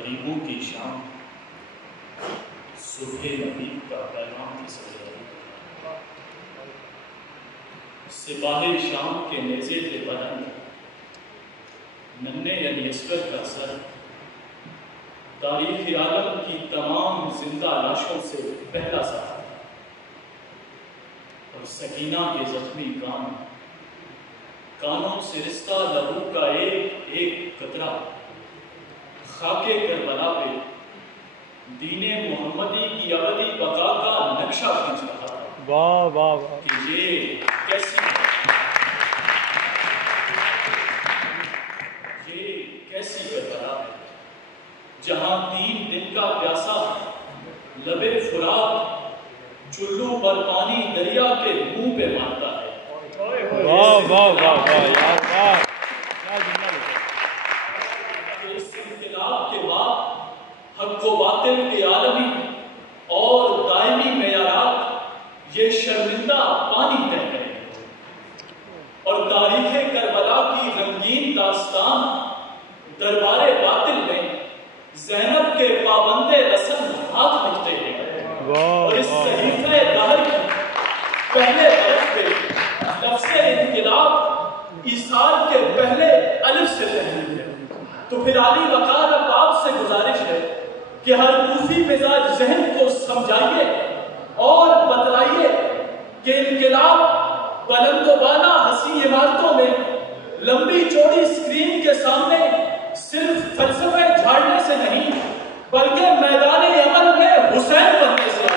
गरीबों की शाम सुबह नबी का पैगाम थी सजदे। सिपाही शाम के नेज़े थे बुलंद, नन्हे यानी अस्कर का सर तारीख आलम की तमाम जिंदा लाशों से पहला सा था। और सकीना के जख्मी कानों से रिश्ता लहू का एक एक कतरा खाके करबला पे दीने मोहम्मदी की अबदी बका का नक्शा खींच रहा था। वाह वाह वाह कि ये कैसी करबला है जहां 3 दिन का प्यासा लबे फुरात चुल्लू पर पानी दरिया के मुंह पे मारता है। वाह वाह वाह वाह यार वाह। इस इनकलाब के बाद हक व बातिल के आलमी और दायमी मेयारात ये शर्मिंदा पानी तय करेंगे और तारीखे करबला की रंगीन दास्तान दरबारे बातिल में ज़ैनब के पाबंदे रस्म हाथ लिखते हैं। और इस सहीफे दहर की पहले बरस पे लफ्ज़े इनकलाब ईसार के पहले अलिफ से तहरीर है। तो फिर आली वकार अब आपसे गुजारिश है कि हर कूफी मिजाज जहन को समझाइए और बतलाइए कि इनकलाब बुलंदोबाला हसी इमारतों में लंबी चौड़ी स्क्रीन के सामने सिर्फ फलसफे झाड़ने से नहीं बल्कि मैदान अमल में हुसैन बनने से।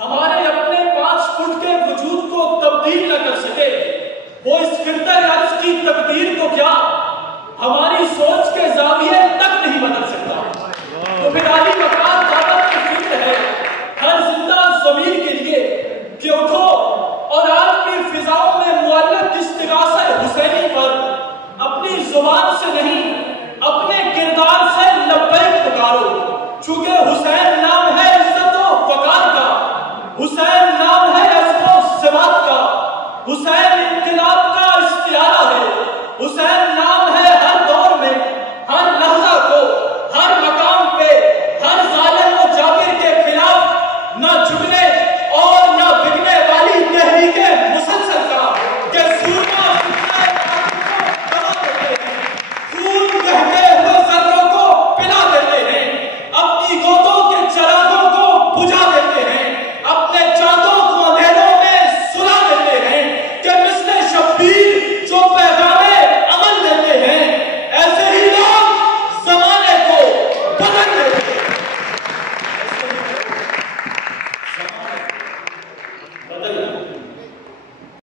हमारे अपने 5 फुट के वजूद को तब्दील न कर सके वो इस फिरते अर्ज की तकदीर को क्या हमारी सोच के जाविये तक नहीं बदल सकता। तो फिर आली वकार दावत की फिक्र है हर जिंदा ज़मीर के लिए कि उठो और आज भी फिजाओं में मुअल्लक इस्तिगासा हुसैनी पर अपनी जुबान से नहीं